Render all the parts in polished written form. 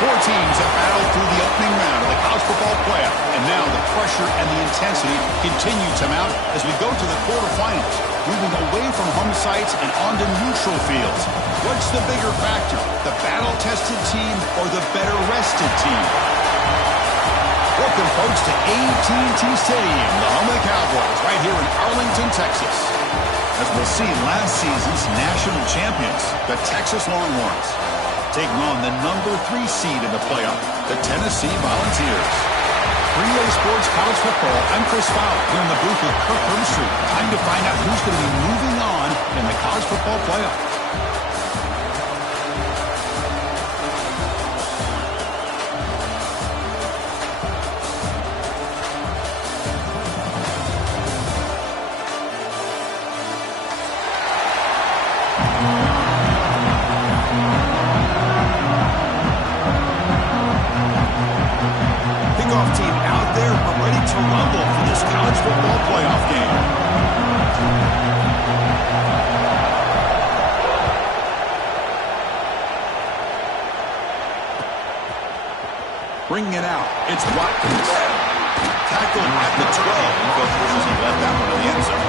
Four teams have battled through the opening round of the college football playoff, and now the pressure and the intensity continue to mount as we go to the quarterfinals, moving away from home sites and onto neutral fields. What's the bigger factor, the battle-tested team or the better-rested team? Welcome, folks, to AT&T Stadium, the home of the Cowboys, right here in Arlington, Texas. As we'll see, last season's national champions, the Texas Longhorns, taking on the number 3 seed in the playoff, the Tennessee Volunteers. 3A Sports College Football, I'm Chris Fowler, here in the booth with Kirk Herbstreit. Time to find out who's going to be moving on in the college football playoff. Bringing it out, it's Watkins. Tackled at the 12. Coach wishes he left that one in the end zone.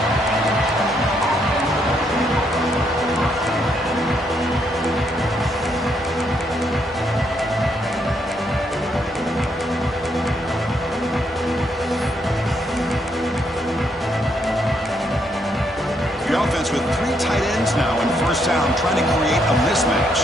The offense with 3 tight ends now in first down, trying to create a mismatch.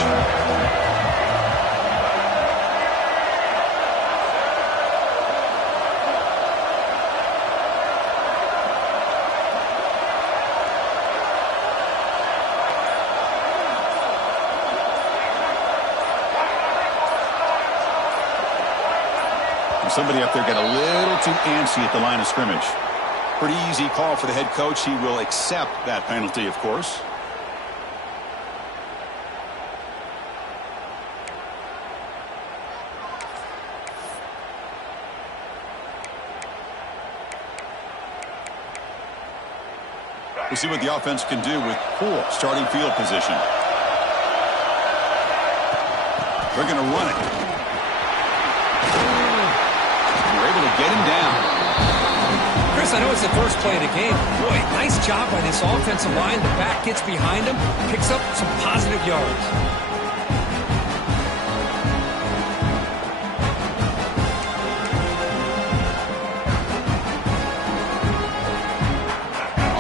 Somebody up there got a little too antsy at the line of scrimmage. Pretty easy call for the head coach. He will accept that penalty, of course. We'll see what the offense can do with poor starting field position. They're going to run it. Get him down. Chris, I know it's the first play of the game. Boy, nice job by this offensive line. The back gets behind him, picks up some positive yards.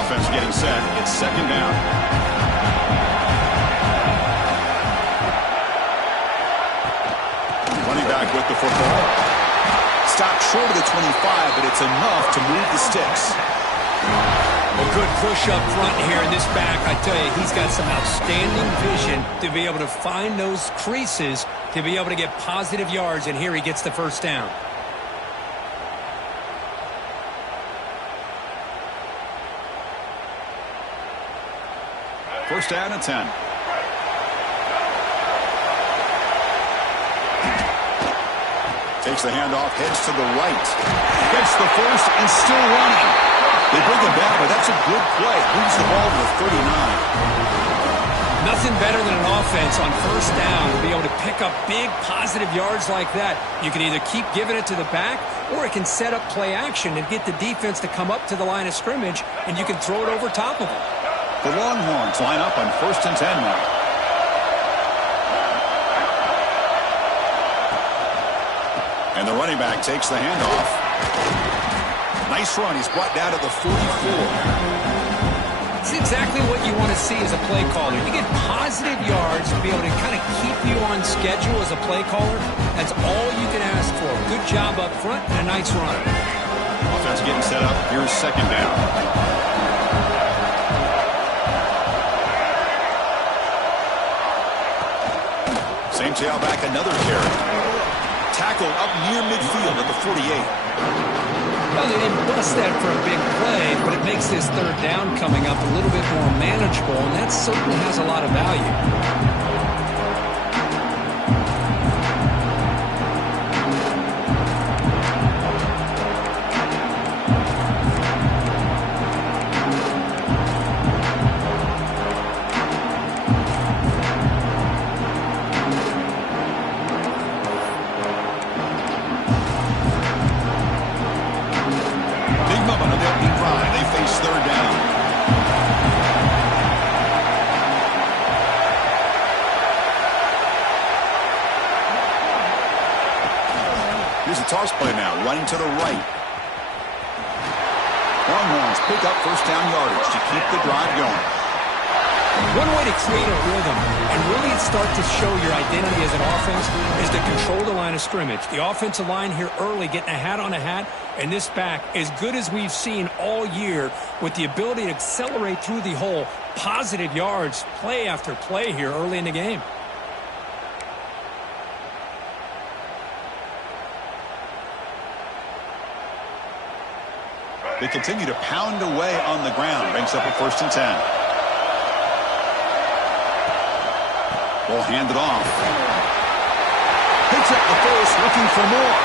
Offense getting set. It's second down. Running back with the football. Stopped short of the 25, but it's enough to move the sticks. A good push up front here in this back. I tell you, he's got some outstanding vision to be able to find those creases, to be able to get positive yards, and here he gets the first down. First down and 10. Takes the handoff, heads to the right. Gets the first and still running. They bring him down, but that's a good play. Moves the ball to the 39. Nothing better than an offense on first down to be able to pick up big positive yards like that. You can either keep giving it to the back, or it can set up play action and get the defense to come up to the line of scrimmage, and you can throw it over top of them. The Longhorns line up on first and 10 now. And the running back takes the handoff. Nice run. He's brought down to the 44. It's exactly what you want to see as a play caller. You get positive yards to be able to kind of keep you on schedule as a play caller. That's all you can ask for. Good job up front and a nice run. Offense getting set up. Here's second down. Same tailback, another carry. Tackled up near midfield at the 48. Well, they didn't bust that for a big play, but it makes this third down coming up a little bit more manageable, and that certainly has a lot of value. Here's a toss play now, running to the right. Longhorns pick up first down yardage to keep the drive going. One way to create a rhythm and really start to show your identity as an offense is to control the line of scrimmage. The offensive line here early getting a hat on a hat, and this back as good as we've seen all year with the ability to accelerate through the hole. Positive yards, play after play here early in the game. They continue to pound away on the ground. Brings up a 1st and 10. Ball handed off. Picks up the first, looking for more.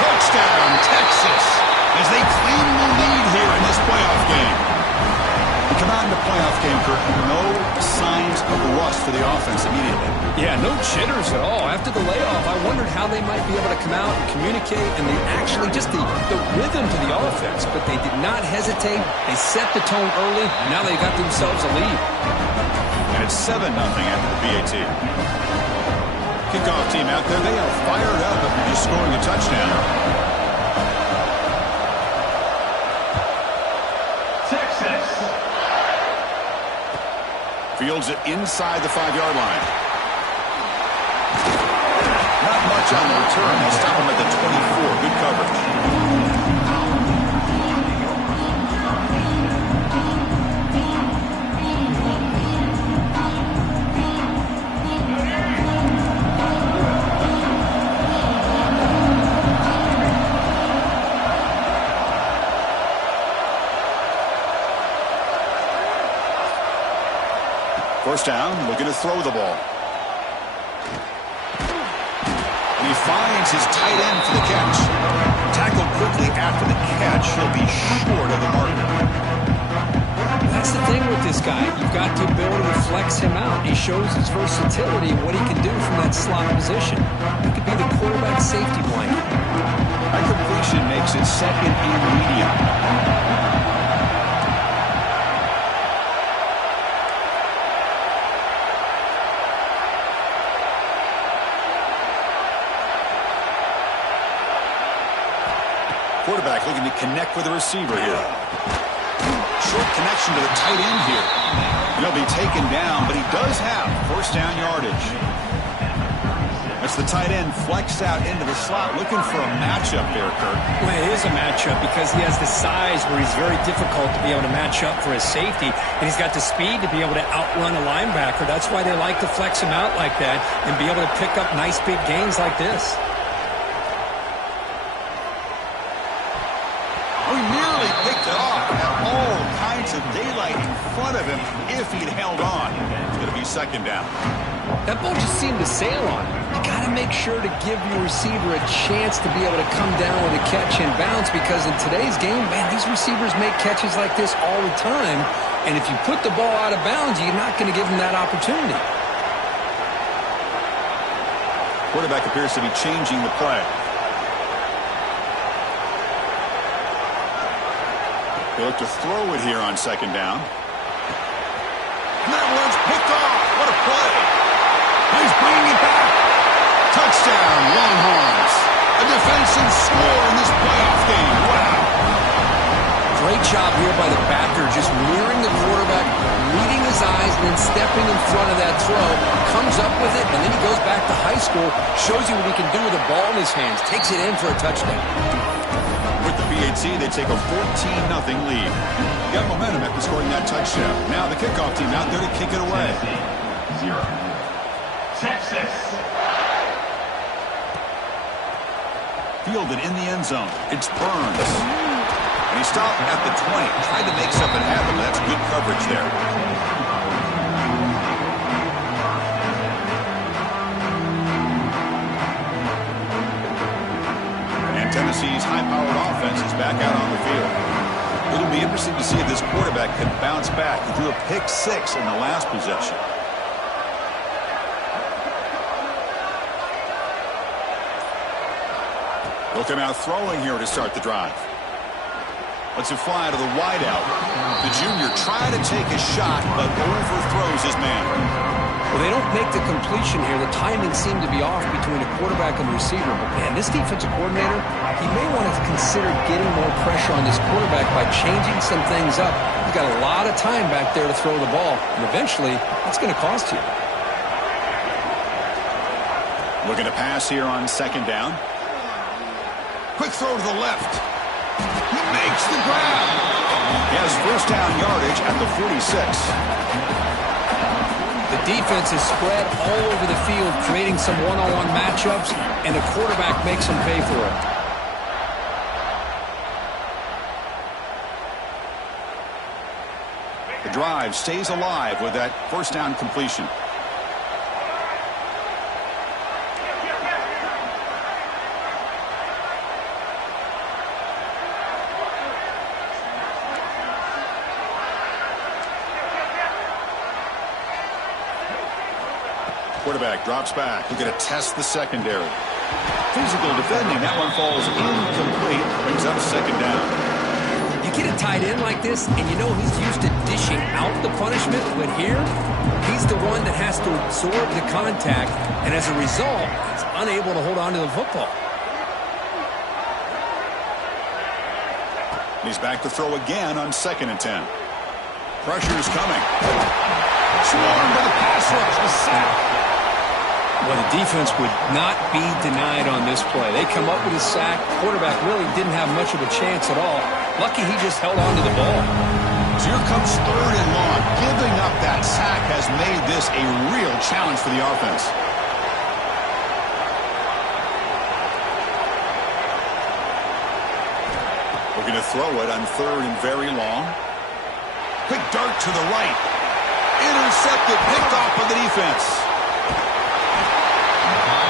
Touchdown, Texas, as they claim the lead here in this playoff game. Come out in the playoff game, Kirk. No signs of rust for the offense immediately. Yeah, no jitters at all. After the layoff, I wondered how they might be able to come out and communicate, and they actually just the rhythm to the offense, but they did not hesitate. They set the tone early. Now they got themselves a lead. And it's 7-0 after the PAT. Kickoff team out there, they are fired up after just scoring a touchdown. Texas. Fields it inside the 5-yard line. Not much on the return. They stop him at the 24. Good coverage. First down, looking to throw the ball. And he finds his tight end for the catch. Tackled quickly after the catch. He'll be short of the marker. That's the thing with this guy. You've got the ability to flex him out. He shows his versatility and what he can do from that slot position. He could be the quarterback safety blanket. That completion makes it second and medium. Quarterback looking to connect with the receiver here. Short connection to the tight end here. He'll be taken down, but he does have first down yardage. That's the tight end flexed out into the slot, looking for a matchup there, Kirk. Well, it is a matchup because he has the size where he's very difficult to be able to match up for his safety, and he's got the speed to be able to outrun a linebacker. That's why they like to flex him out like that and be able to pick up nice big gains like this. He nearly picked it off. Had all kinds of daylight in front of him if he'd held on. It's going to be second down. That ball just seemed to sail on him. You got to make sure to give your receiver a chance to be able to come down with a catch and bounce, because in today's game, man, these receivers make catches like this all the time, and if you put the ball out of bounds, you're not going to give them that opportunity. Quarterback appears to be changing the play. They look to throw it here on second down. And that one's picked off. What a play. He's bringing it back. Touchdown, Longhorns. A defensive score in this playoff game. Wow. Great job here by the backer, just mirroring the quarterback, reading his eyes, and then stepping in front of that throw. Comes up with it, and then he goes back to high school, shows you what he can do with the ball in his hands, takes it in for a touchdown. PAT, they take a 14-0 lead. Got momentum after scoring that touchdown. Now the kickoff team out there to kick it away. 0. Texas. Fielded in the end zone. It's Burns. And he stopped at the 20. Tried to make something happen, but that's good coverage there. And Tennessee's high-powered offense is back out on the field. It'll be interesting to see if this quarterback can bounce back. He threw a pick-6 in the last possession. He'll come out throwing here to start the drive. Let's it fly to the wideout. The junior tried to take a shot, but overthrows his man. Well, they don't make the completion here. The timing seemed to be off between a quarterback and the receiver. But, man, this defensive coordinator, he may want to consider getting more pressure on this quarterback by changing some things up. He's got a lot of time back there to throw the ball, and eventually it's going to cost you. Looking to pass here on second down. Quick throw to the left. He makes the grab. He has first down yardage at the 46. The defense is spread all over the field, creating some one-on-one matchups, and the quarterback makes them pay for it. The drive stays alive with that first down completion. Quarterback drops back. We're going to test the secondary. Physical defending. That one falls incomplete. Brings up second down. You get a tight end like this, and you know he's used to dishing out the punishment, but here, he's the one that has to absorb the contact, and as a result, he's unable to hold on to the football. He's back to throw again on 2nd and 10. Pressure's coming. Swarmed by the pass rush. The sack. Well, the defense would not be denied on this play. They come up with a sack. Quarterback really didn't have much of a chance at all. Lucky he just held on to the ball. So here comes 3rd and long. Giving up that sack has made this a real challenge for the offense. Looking to throw it on 3rd and very long. Quick dart to the right. Intercepted, picked off by the defense.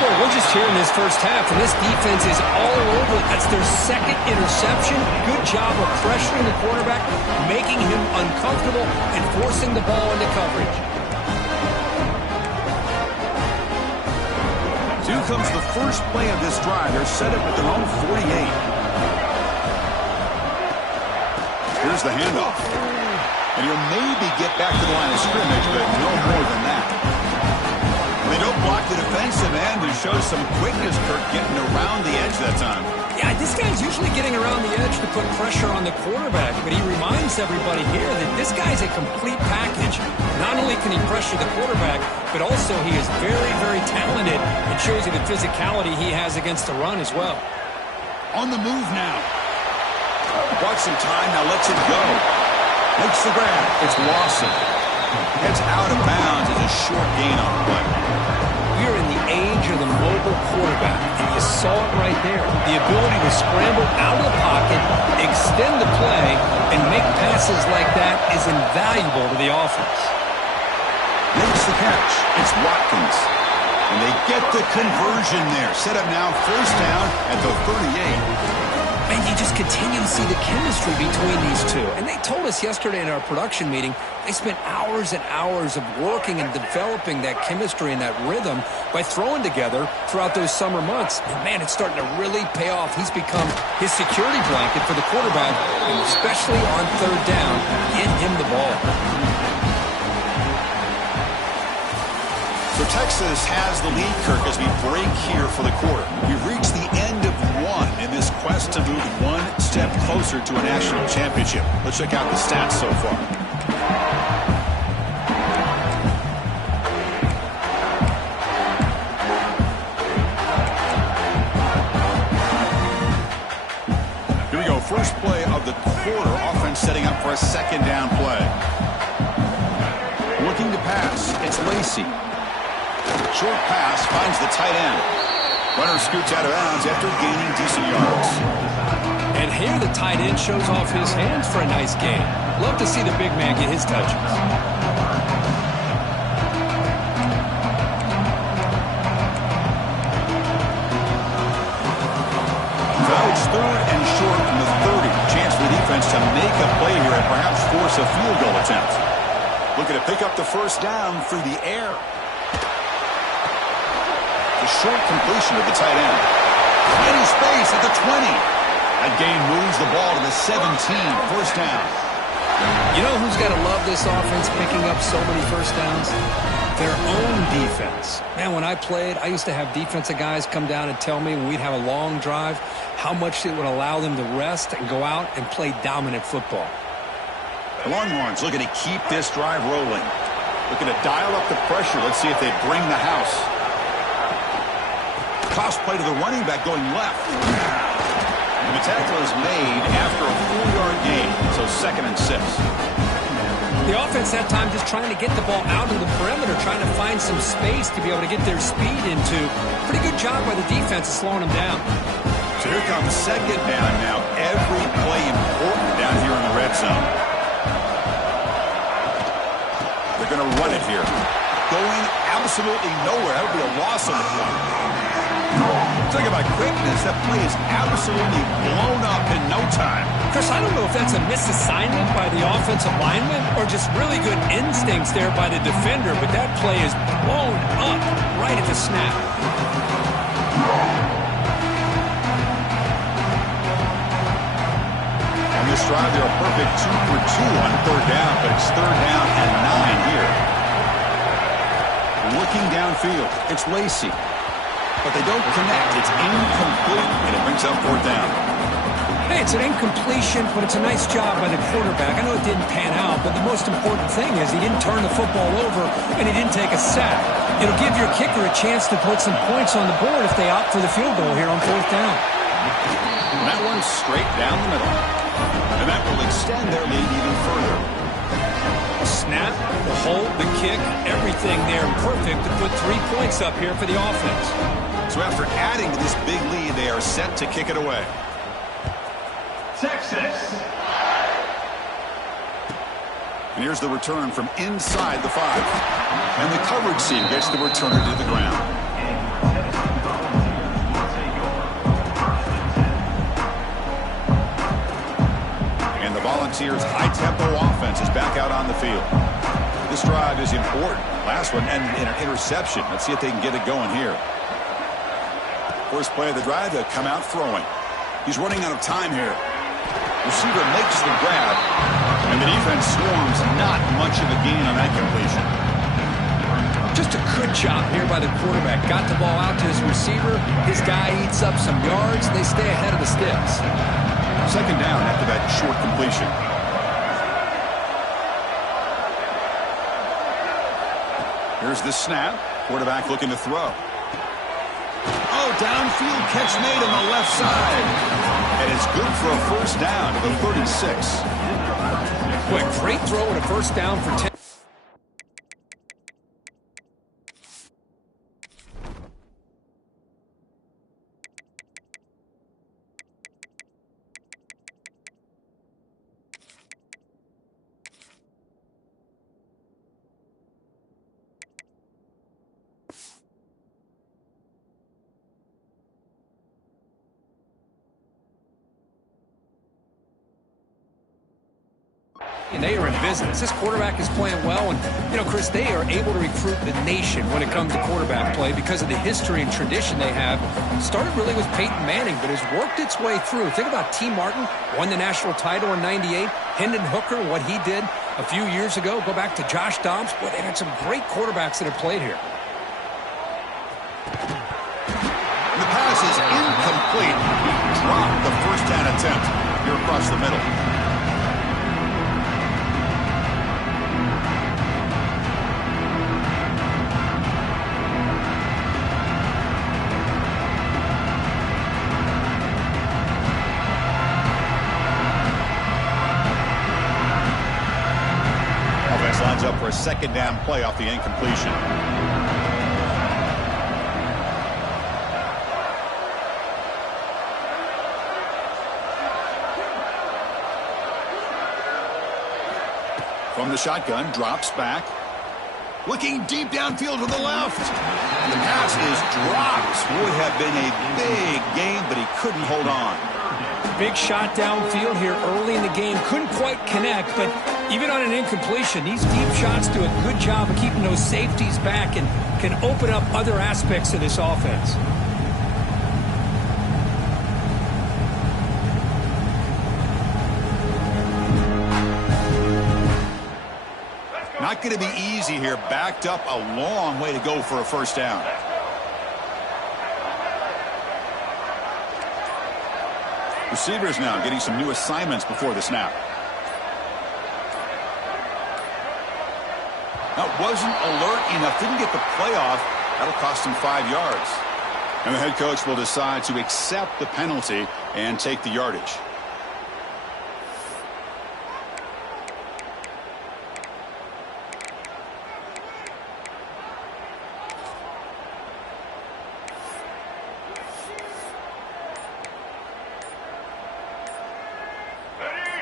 Well, we're just here in this first half, and this defense is all over it. That's their 2nd interception. Good job of pressuring the quarterback, making him uncomfortable, and forcing the ball into coverage. So here comes the first play of this drive. They're set up at their own 48. Here's the handoff. And he'll maybe get back to the line of scrimmage, but no more than that. They don't block the defensive end and show some quickness, Kirk, getting around the edge that time. Yeah, this guy's usually getting around the edge to put pressure on the quarterback, but he reminds everybody here that this guy's a complete package. Not only can he pressure the quarterback, but also he is very, very talented and shows you the physicality he has against the run as well. On the move now. Bought some time, now lets it go. Makes the grab. It's Lawson. Heads out of bounds as a short gain on the play. We are in the age of the mobile quarterback, and you saw it right there. The ability to scramble out of the pocket, extend the play, and make passes like that is invaluable to the offense. Makes the catch. It's Watkins. And they get the conversion there. Set up now, first down at the 38. And you just continue to see the chemistry between these two. And they told us yesterday in our production meeting, they spent hours and hours of working and developing that chemistry and that rhythm by throwing together throughout those summer months. And, man, it's starting to really pay off. He's become his security blanket for the quarterback, and especially on 3rd down, get him the ball. So Texas has the lead, Kirk, as we break here for the quarter. We've reached the end of one in this quest to move one step closer to a national championship. Let's check out the stats so far. Here we go. First First play of the quarter. Offense setting up for a second down play. Looking to pass. It's Lacy. Short pass finds the tight end. Runner scoots out of bounds after gaining decent yards. And here the tight end shows off his hands for a nice gain. Love to see the big man get his touches. It's third and short from the 30. Chance for the defense to make a play here and perhaps force a field goal attempt. Looking to pick up the first down through the air. The short completion of the tight end. Tiny space at the 20. That gain moves the ball to the 17. First down. You know who's got to love this offense picking up so many first downs? Their own defense. Man, when I played, I used to have defensive guys come down and tell me when we'd have a long drive how much it would allow them to rest and go out and play dominant football. The Longhorns looking to keep this drive rolling. Looking to dial up the pressure. Let's see if they bring the house. Toss play to the running back going left. And the tackle is made after a 4-yard gain, so 2nd and 6. The offense that time just trying to get the ball out of the perimeter, trying to find some space to be able to get their speed into. Pretty good job by the defense of slowing them down. So here comes second down now. Every play important down here in the red zone. They're going to run it here. Going absolutely nowhere. That would be a loss on the play. Talk about quickness. That play is absolutely blown up in no time. Chris, I don't know if that's a misassignment by the offensive lineman or just really good instincts there by the defender, but that play is blown up right at the snap. On this drive, they're a perfect 2 for 2 on third down, but it's third down and 9 here. Looking downfield, it's Lacy. But they don't connect. It's incomplete, and it brings up fourth down. Hey, it's an incompletion, but it's a nice job by the quarterback. I know it didn't pan out, but the most important thing is he didn't turn the football over, and he didn't take a sack. It'll give your kicker a chance to put some points on the board if they opt for the field goal here on fourth down. And that one's straight down the middle. And that will extend their lead even further. The snap, the hold, the kick, everything there perfect to put 3 points up here for the offense. So after adding to this big lead, they are set to kick it away. Texas. And here's the return from inside the 5. And the coverage team gets the returner to the ground. And the Volunteers' high-tempo offense is back out on the field. This drive is important. Last one ended in an interception. Let's see if they can get it going here. First play of the drive, they'll come out throwing. He's running out of time here. Receiver makes the grab, and the defense swarms. Not much of a gain on that completion. Just a good job here by the quarterback. Got the ball out to his receiver. His guy eats up some yards. They stay ahead of the sticks. Second down after that short completion. Here's the snap. Quarterback looking to throw. Oh, downfield catch made on the left side. And it's good for a first down to the 36. Boy, great throw and a first down for 10. And they are in business. This quarterback is playing well. And, you know, Chris, they are able to recruit the nation when it comes to quarterback play because of the history and tradition they have. Started really with Peyton Manning, but has worked its way through. Think about T. Martin, won the national title in '98. Hendon Hooker, what he did a few years ago. Go back to Josh Dobbs. Boy, they've had some great quarterbacks that have played here. The pass is incomplete. Dropped the first down attempt here across the middle. second down play off the incompletion. From the shotgun, drops back. Looking deep downfield to the left. The pass is dropped. Would have been a big game, but he couldn't hold on. Big shot downfield here early in the game. Couldn't quite connect, but even on an incompletion, these deep shots do a good job of keeping those safeties back and can open up other aspects of this offense. Not going to be easy here. Backed up a long way to go for a first down. Receivers now getting some new assignments before the snap. That wasn't alert enough. Didn't get the play off. That'll cost him 5 yards. And the head coach will decide to accept the penalty and take the yardage.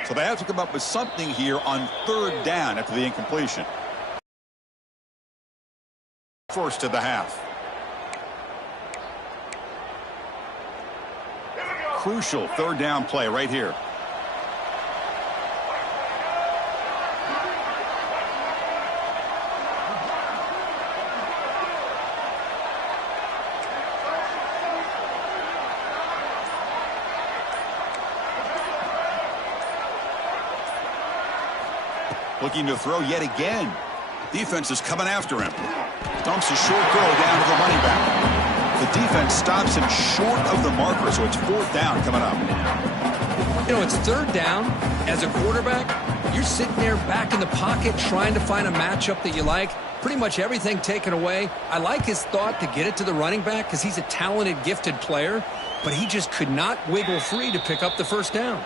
So they have to come up with something here on third down after the incompletion. First of the half. Crucial third down play right here. Looking to throw yet again. Defense is coming after him. Dumps a short throw down to the running back. The defense stops him short of the marker, so it's fourth down coming up. You know, it's third down. As a quarterback, you're sitting there back in the pocket trying to find a matchup that you like. Pretty much everything taken away. I like his thought to get it to the running back because he's a talented, gifted player, but he just could not wiggle free to pick up the first down.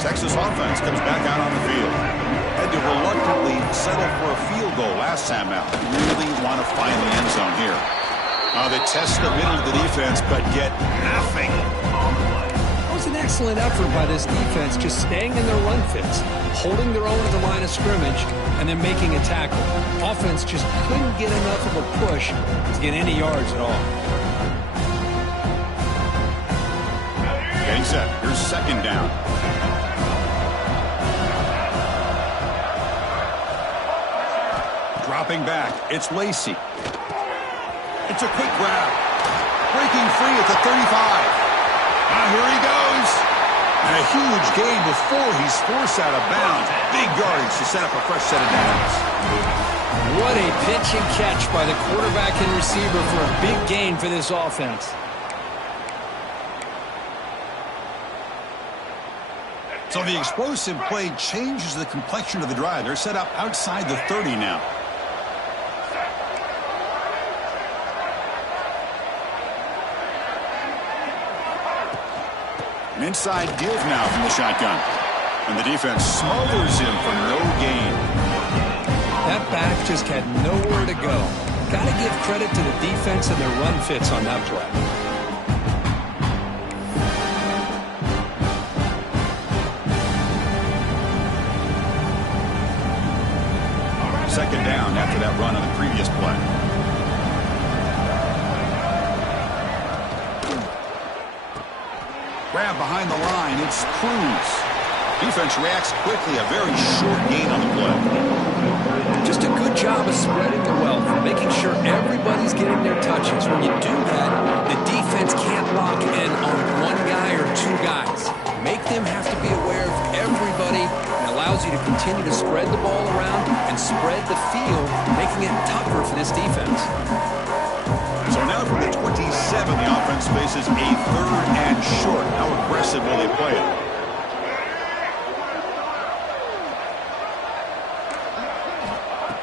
Texas offense comes back out on the field. Had to reluctantly settle for a field goal last time out. Really want to find the end zone here. They test the middle of the defense, but get nothing. That was an excellent effort by this defense, just staying in their run fits, holding their own at the line of scrimmage, and then making a tackle. Offense just couldn't get enough of a push to get any yards at all. Getting set. Here's second down. Dropping back, it's Lacey. It's a quick grab. Breaking free at the 35. Here he goes. And a huge gain before he's forced out of bounds. Big yardage to set up a fresh set of downs. What a pitch and catch by the quarterback and receiver for a big gain for this offense. So the explosive play changes the complexion of the drive. They're set up outside the 30 now. An inside give now from the shotgun. And the defense smothers him for no gain. That back just had nowhere to go. Got to give credit to the defense and their run fits on that play. Second down after that run on the previous play. Grab behind the line. It's Cruz. Defense reacts quickly. A very short gain on the play. Just a good job of spreading the wealth, making sure everybody's getting their touches. When you do that, the defense can't lock in on one guy or two guys. Make them have to be aware of everybody, and allows you to continue to spread the ball around and spread the field, making it tougher for this defense. So now from the 27, the offense faces a 3rd and short. How aggressive will they play it?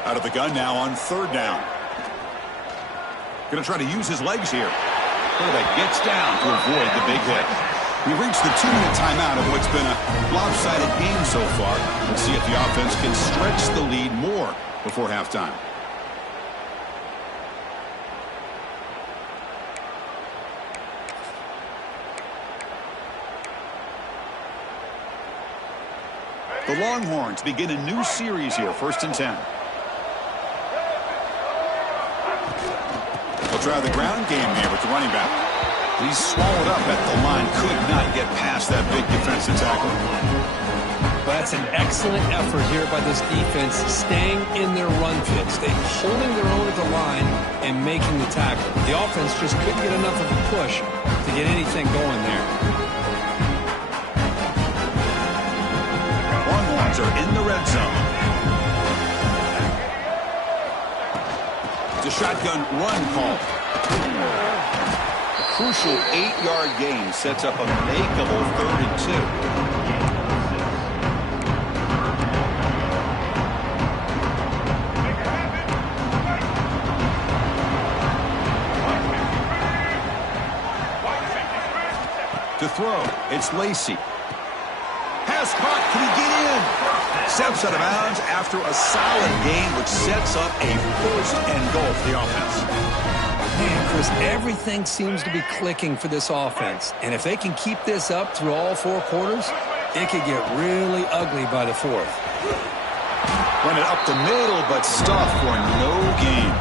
Out of the gun now on 3rd down. Going to try to use his legs here. Quarterback gets down to avoid the big hit. We reached the 2-minute timeout of what's been a lopsided game so far. Let's see if the offense can stretch the lead more before halftime. The Longhorns begin a new series here, 1st and 10. They'll try the ground game here with the running back. He's swallowed up at the line. Could not get past that big defensive tackle. Well, that's an excellent effort here by this defense, staying in their run fits. They're holding their own at the line and making the tackle. The offense just couldn't get enough of a push to get anything going there. Longhorns are in the red zone. It's a shotgun run call. A crucial 8-yard gain sets up a makeable 3rd and 2. To throw, it's Lacey. Pass caught, can he get in? Steps out of bounds after a solid gain, which sets up a 1st and goal for the offense. Man, Chris, everything seems to be clicking for this offense. And if they can keep this up through all 4 quarters, it could get really ugly by the 4th. Run it up the middle, but stuffed for no gain.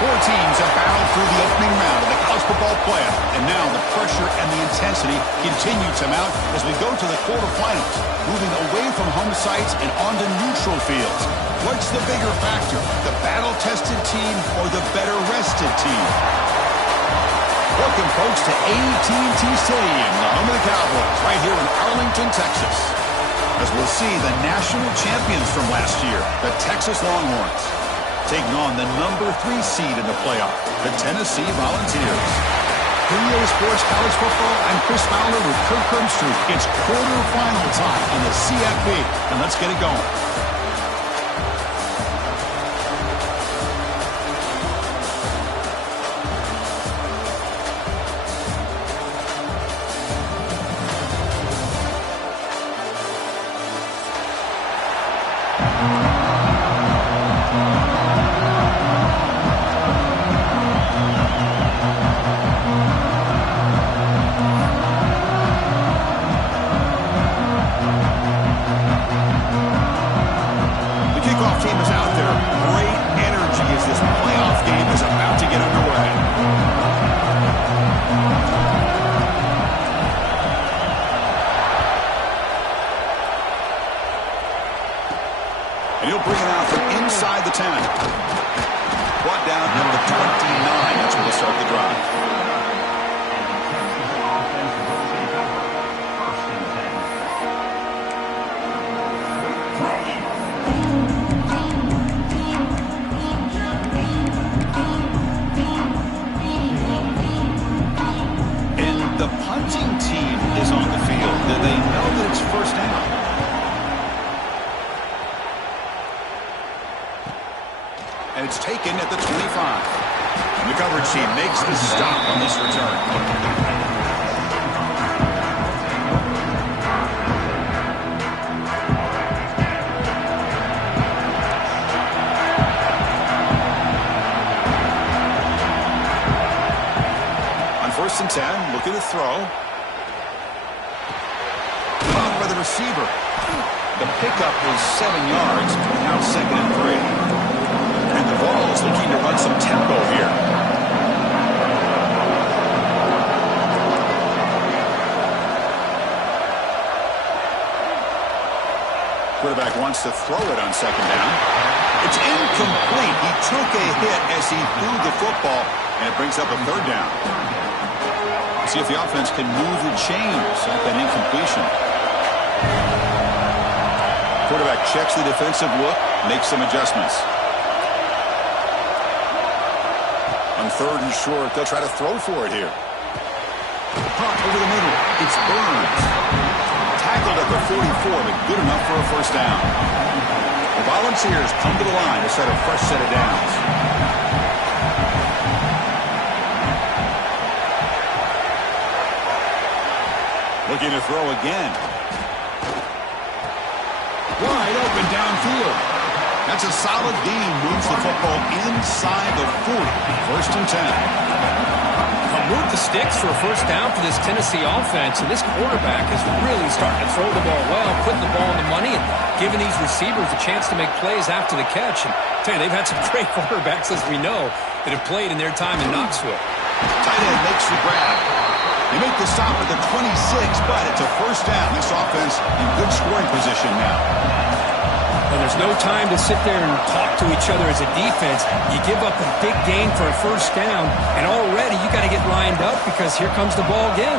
Four teams have battled through the opening round of the college football playoff, and now the pressure and the intensity continue to mount as we go to the quarterfinals, moving away from home sites and onto neutral fields. What's the bigger factor, the battle-tested team or the better-rested team? Welcome, folks, to AT&T Stadium, the home of the Cowboys, right here in Arlington, Texas, as we'll see the national champions from last year, the Texas Longhorns, taking on the number 3 seed in the playoff, the Tennessee Volunteers. For EA Sports College Football, I'm Chris Fowler with Kirk Crimstrup. It's quarterfinal time on the CFB, and let's get it going. And he'll bring it out from inside the 10. Brought down at the 29. That's where they'll start the drive. And the punting team is on the field. Do they know that it's first down? And it's taken at the 25. And the coverage team makes the stop on this return. On 1st and 10, look at the throw. Caught by the receiver. The pickup was 7 yards. Now 2nd and 3. And the ball is looking to run some tempo here. wants to throw it on second down. It's incomplete. He took a hit as he threw the football, and it brings up a third down. See if the offense can move the chains off that incompletion. Quarterback checks the defensive look, makes some adjustments. On third and short, they'll try to throw for it here. Pop over the middle. It's Burns. Tackled at the 44, but good enough for a first down. The Volunteers come to the line to set a fresh set of downs. Looking to throw again. Wide open downfield. That's a solid gain. Moves the football inside the 40. First and 10. Move the sticks for a first down for this Tennessee offense, and this quarterback is really starting to throw the ball well, putting the ball in the money, and giving these receivers a chance to make plays after the catch. And I tell you, they've had some great quarterbacks, as we know, that have played in their time in Knoxville. Tight end makes the grab. They make the stop at the 26, but it's a first down. This offense in good scoring position now. And there's no time to sit there and talk to each other as a defense. You give up a big gain for a first down, and already you got to get lined up because here comes the ball again.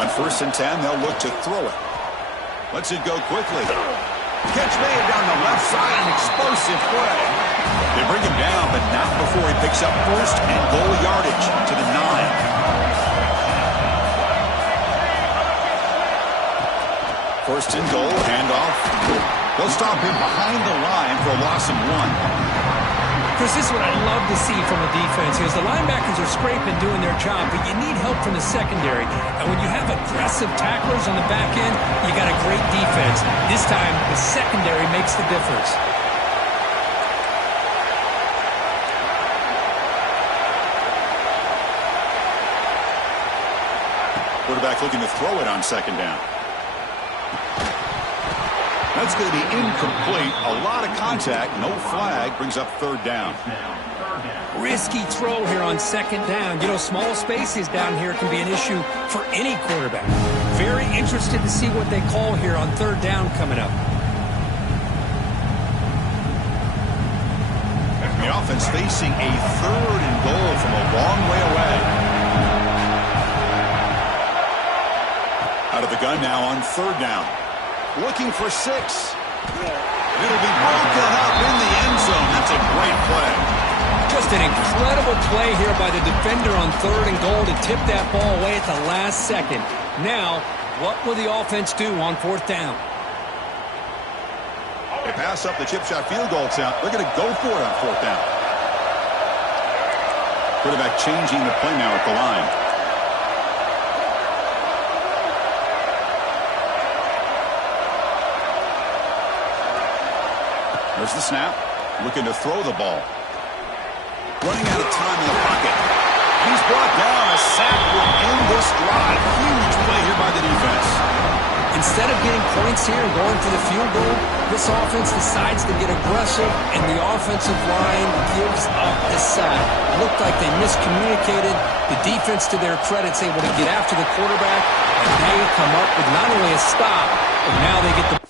On first and 10, they'll look to throw it. Lets it go quickly. Catch made down the left side, an explosive play. They bring him down, but not before he picks up first and goal yardage to the 9. First and goal, handoff. They'll stop him behind the line for a loss of 1. Chris, this is what I love to see from a defense, because the linebackers are scraping, doing their job, but you need help from the secondary. And when you have aggressive tacklers on the back end, you got a great defense. This time, the secondary makes the difference. Quarterback looking to throw it on second down. That's going to be incomplete. A lot of contact. No flag. Brings up third down. Risky throw here on second down. You know, small spaces down here can be an issue for any quarterback. Very interested to see what they call here on third down coming up. The offense facing a third and goal from a long way away. Out of the gun now on third down. Looking for 6. It'll be broken up in the end zone. That's a great play. Just an incredible play here by the defender on third and goal to tip that ball away at the last second. Now, what will the offense do on fourth down? They pass up the chip shot field goal attempt. They're going to go for it on fourth down. Quarterback changing the play now at the line. There's the snap. Looking to throw the ball. Running out of time in the pocket. He's brought down. A sack will end this drive. Huge play here by the defense. Instead of getting points here and going for the field goal, this offense decides to get aggressive, and the offensive line gives up the sack. Looked like they miscommunicated. The defense, to their credit, is able to get after the quarterback, and they come up with not only a stop, but now they get the